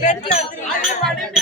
பேசுறது கேளுங்க.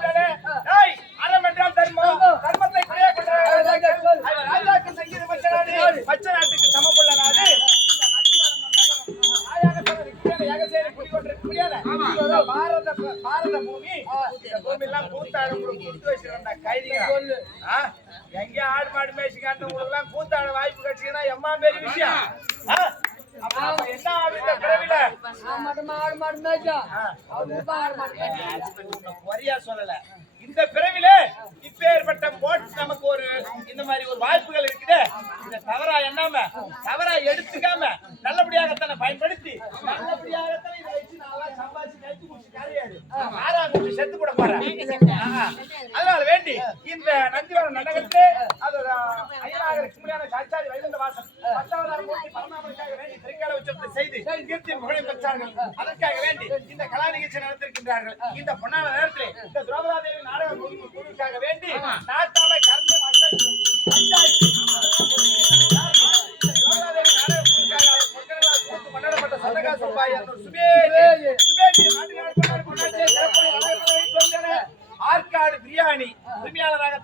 பாரத பாரத பூமி. இந்த பூமியெல்லாம் கூத்தாடு உங்களுக்கு கொடுத்து வச்சிருக்கா கைதிங்க ஆ? எங்க ஆடு மாடு மேய்ச்சி காட்டுறவங்களுக்கு எல்லாம் கூத்தாட வாய்ப்பு கிடைச்சீங்கன்னா எம்மா பெரிய விஷயம். ஆ? அப்ப நம்ம என்ன ஆகுது இந்த பிறவில? வரியா சொல்லல. இந்த பிறவில இப்பேற்பட்ட போட் நமக்கு ஒரு இந்த மாதிரி ஒரு வாய்ப்புகள் இருக்குது. இந்த தவறா எண்ணாம தவறா எடுத்துக்காம நல்லபடியாகத்தானே பயன்படுத்தி செத்து கூட போறேன். அதனால வேண்டி இந்த நந்திவரம் நடகத்து அது ஐயனாக லட்சுமியான சாச்சாரி வைகுந்த வாசன் பத்தாவதாரம் மூர்த்தி பரமாமனுக்காக வேண்டி திருக்கால உச்சத்தை செய்து கீர்த்தி புகழை பெற்றார்கள். அதற்காக வேண்டி இந்த கலா நிகழ்ச்சி நடத்திருக்கின்றார்கள். இந்த பொன்னான நேரத்தில் இந்த திரௌபதா தேவி நாடக குழு- குழுவுக்காக வேண்டி